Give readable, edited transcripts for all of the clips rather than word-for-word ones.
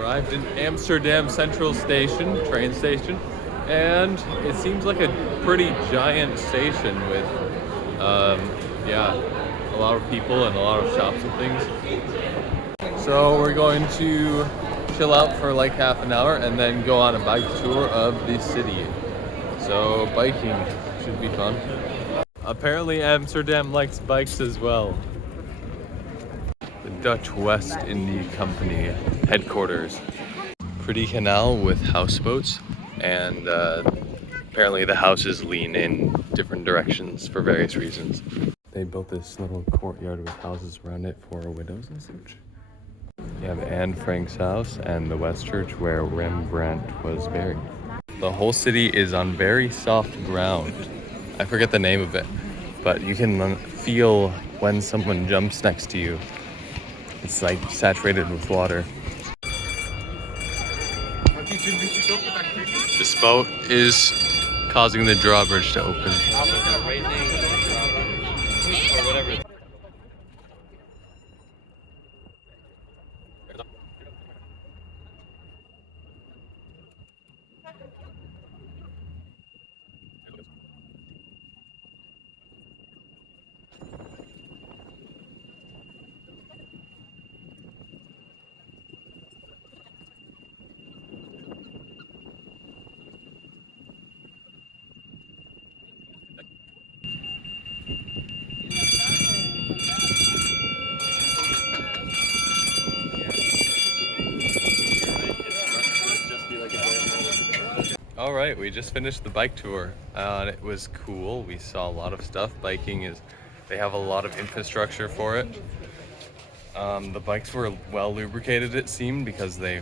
Arrived in Amsterdam Central Station, train station, and it seems like a pretty giant station with, yeah, a lot of people and a lot of shops and things. So we're going to chill out for like half an hour and then go on a bike tour of the city. So biking should be fun. Apparently Amsterdam likes bikes as well. The Dutch West India Company headquarters. Pretty canal with houseboats, and apparently the houses lean in different directions for various reasons. They built this little courtyard with houses around it for widows and such. You have Anne Frank's house and the West Church where Rembrandt was buried. The whole city is on very soft ground. I forget the name of it, but you can feel when someone jumps next to you. It's like saturated with water. This boat is causing the drawbridge to open. All right, we just finished the bike tour. It was cool. We saw a lot of stuff. They have a lot of infrastructure for it. The bikes were well lubricated, it seemed, because they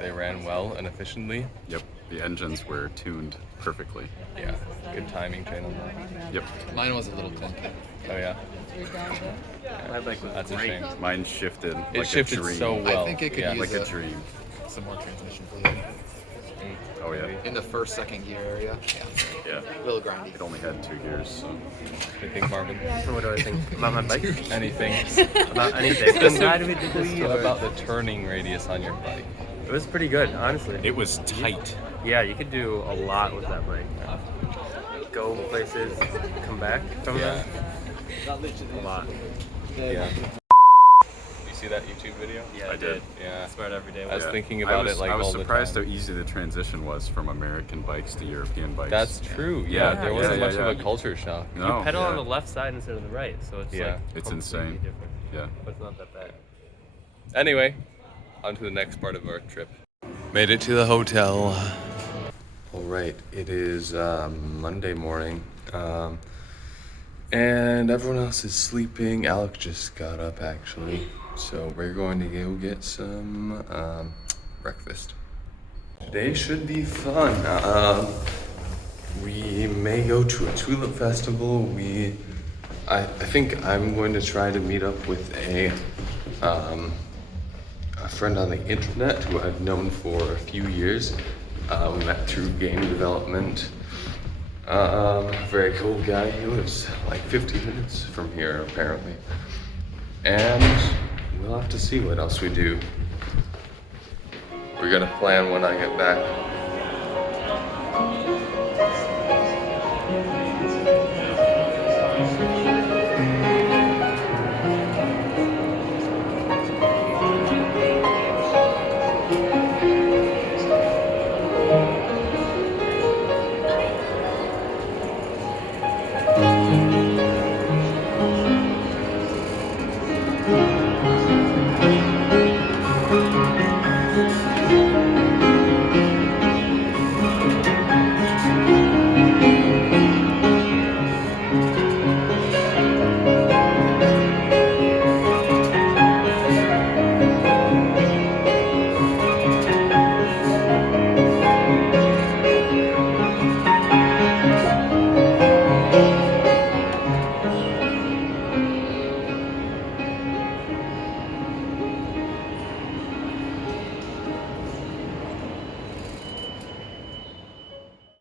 ran well and efficiently. Yep, the engines were tuned perfectly. Yeah, good timing chain on that. Yep. Mine was a little clunky. Oh yeah. My bike was That's a shame. Mine shifted It like shifted a dream. so well. I think it could use Like a dream. some more transmission fluid. Oh yeah. In the first, second gear area. Yeah. A little grindy. It only had 2 gears, so. What do you think, Marvin? What do I think about my bike? Anything? About anything. I'm glad we did this Specifically tour. about the turning radius on your bike. It was pretty good, honestly. It was tight. Yeah, you could do a lot with that bike. Go places, come back from Yeah. them. A lot. Yeah. You see that YouTube video? Yeah, I did. Yeah. I swear it every day. I was Yeah. thinking about it like I was all the surprised time. how easy the transition was from American bikes to European bikes. That's true. Yeah, Yeah, there wasn't yeah, much yeah. of a culture shock. No, You pedal yeah. on the left side instead of the right, so it's Yeah. like It's completely insane. different. Yeah. But it's not that bad. Anyway, on to the next part of our trip. Made it to the hotel. All right, it is Monday morning, and everyone else is sleeping. Alec just got up actually, so we're going to go get some breakfast. Today should be fun. We may go to a tulip festival. I think I'm going to try to meet up with a friend on the internet who I've known for a few years. We met through game development. Very cool guy. He lives like 15 minutes from here apparently. And we'll have to see what else we do. We're gonna plan when I get back.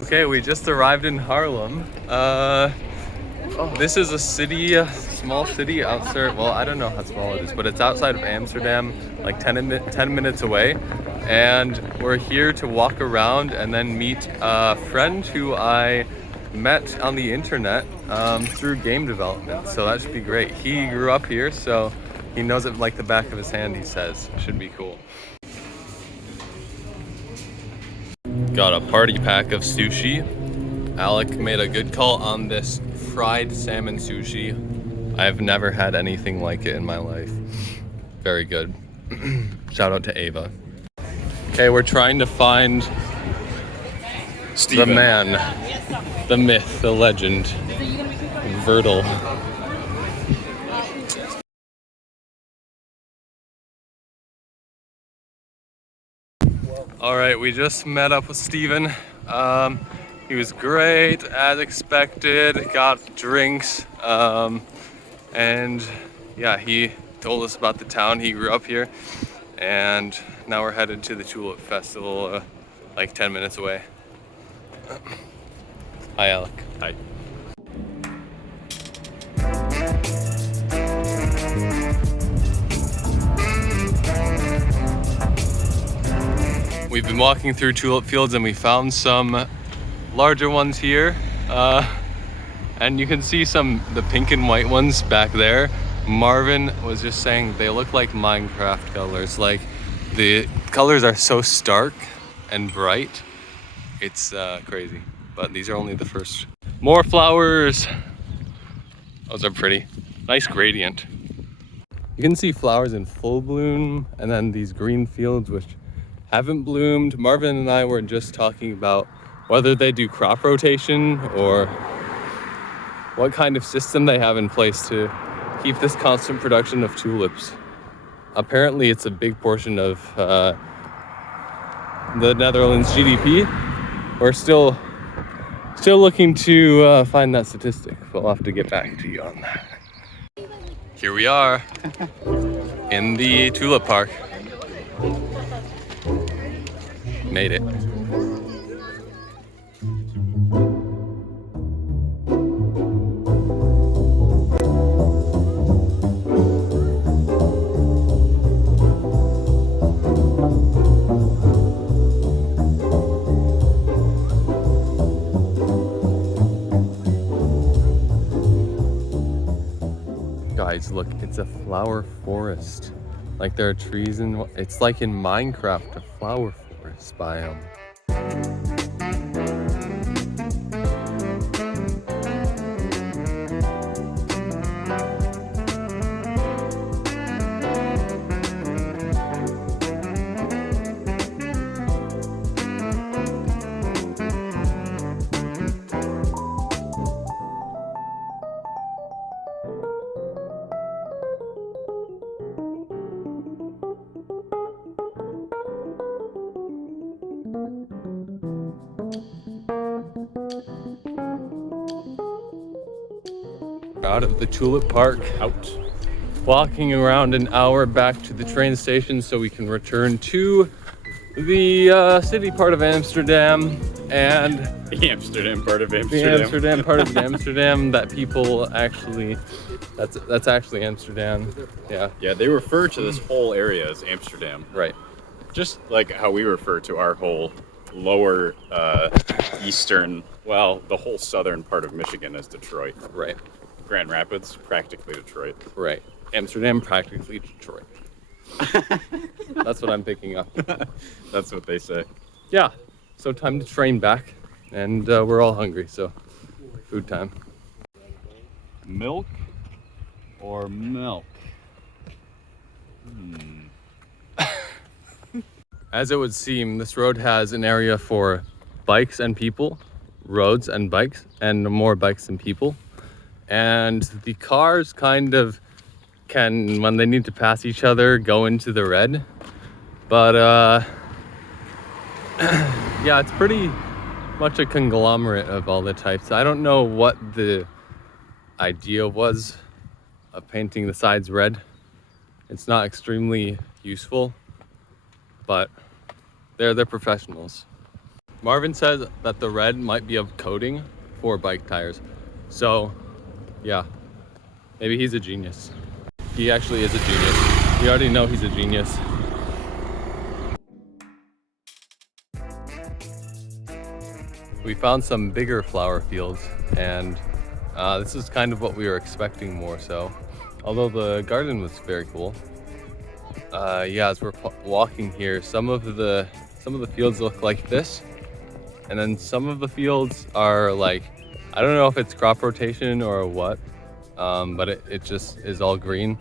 Okay, we just arrived in Haarlem. This is a city, a small city outside. Well, I don't know how small it is, but it's outside of Amsterdam, like 10 minutes away. and we're here to walk around and then meet a friend who I met on the internet through game development. So that should be great. He grew up here, so he knows it like the back of his hand, he says. Should be cool. Got a party pack of sushi. Alec made a good call on this fried salmon sushi. I've never had anything like it in my life. Very good. Shout out to Ava. Okay, we're trying to find Steven. the man, the myth, the legend, Vertil. All right, we just met up with Steven. He was great, as expected, got drinks, and yeah, he told us about the town. He grew up here, and now we're headed to the Tulip Festival, like 10 minutes away. Hi, Alec. Hi. We've been walking through tulip fields and we found some larger ones here, and you can see the pink and white ones back there. Marvin was just saying they look like Minecraft colors. Like, the colors are so stark and bright, it's crazy. But these are only the first. More flowers. Those are pretty. Nice gradient. You can see flowers in full bloom, and then these green fields which haven't bloomed. Marvin and I were just talking about whether they do crop rotation or what kind of system they have in place to keep this constant production of tulips. Apparently it's a big portion of the Netherlands GDP. We're still looking to find that statistic, but we'll have to get back to you on that. Here we are in the tulip park. Made it. Guys, look, it's a flower forest. Like, there are trees and it's like in Minecraft, a flower forest biome. Out of the tulip park, out. Walking around an hour back to the train station so we can return to the city part of Amsterdam and The Amsterdam part of the Amsterdam. Amsterdam part of Amsterdam that people actually, that's actually Amsterdam. Yeah, Yeah, they refer to this whole area as Amsterdam. right. Just like how we refer to our whole lower eastern, well, the whole southern part of Michigan as Detroit. Right, Grand Rapids, practically Detroit. right. Amsterdam, practically Detroit. That's what I'm picking up. That's what they say. Yeah, so time to train back, and we're all hungry, so food time. Milk or milk? As it would seem, this road has an area for bikes and people, roads and bikes, and more bikes and people. And the cars kind of can, when they need to pass each other, go into the red. But yeah, it's pretty much a conglomerate of all the types. I don't know what the idea was of painting the sides red. It's not extremely useful, but they're professionals. Marvin says that the red might be a coating for bike tires. So yeah, maybe he's a genius. He actually is a genius. We already know he's a genius. we found some bigger flower fields, and this is kind of what we were expecting more so. Although the garden was very cool. Yeah, as we're walking here, some of the fields look like this, and then some of the fields are like, I don't know if it's crop rotation or what, but it just is all green,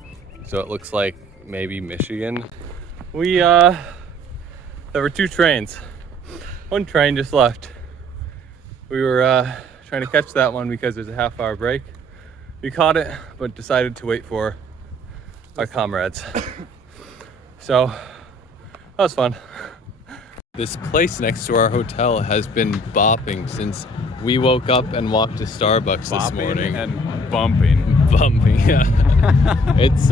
so it looks like maybe Michigan. There were 2 trains. One train just left. We were trying to catch that one because there's a half-hour break. We caught it, but decided to wait for our comrades. So that was fun. This place next to our hotel has been bopping since we woke up and walked to Starbucks this morning. And bumping. Bumping, yeah. It's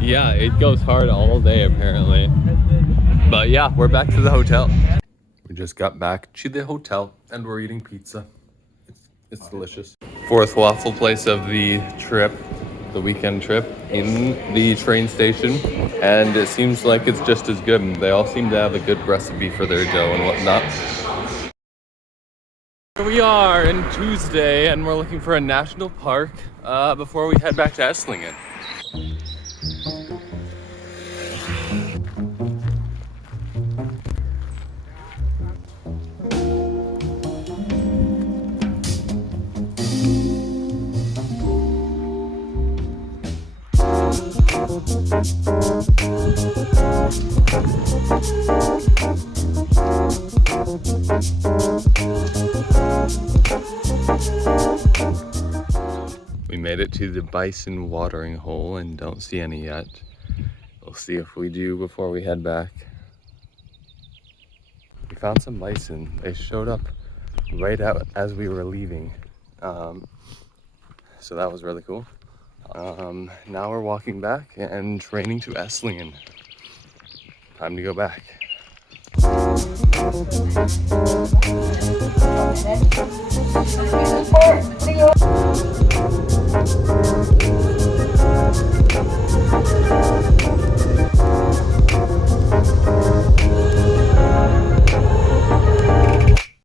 yeah, it goes hard all day apparently. But yeah, we're back to the hotel. We just got back to the hotel and we're eating pizza. It's delicious. 4th waffle place of the trip, the weekend trip, in the train station, and it seems like it's just as good, and they all seem to have a good recipe for their dough and whatnot. Here we are in Tuesday, and we're looking for a national park before we head back to Esslingen. We made it to the bison watering hole and don't see any yet. We'll see if we do before we head back. We found some bison. They showed up right out as we were leaving. So that was really cool. Now we're walking back and training to Esslingen. Time to go back.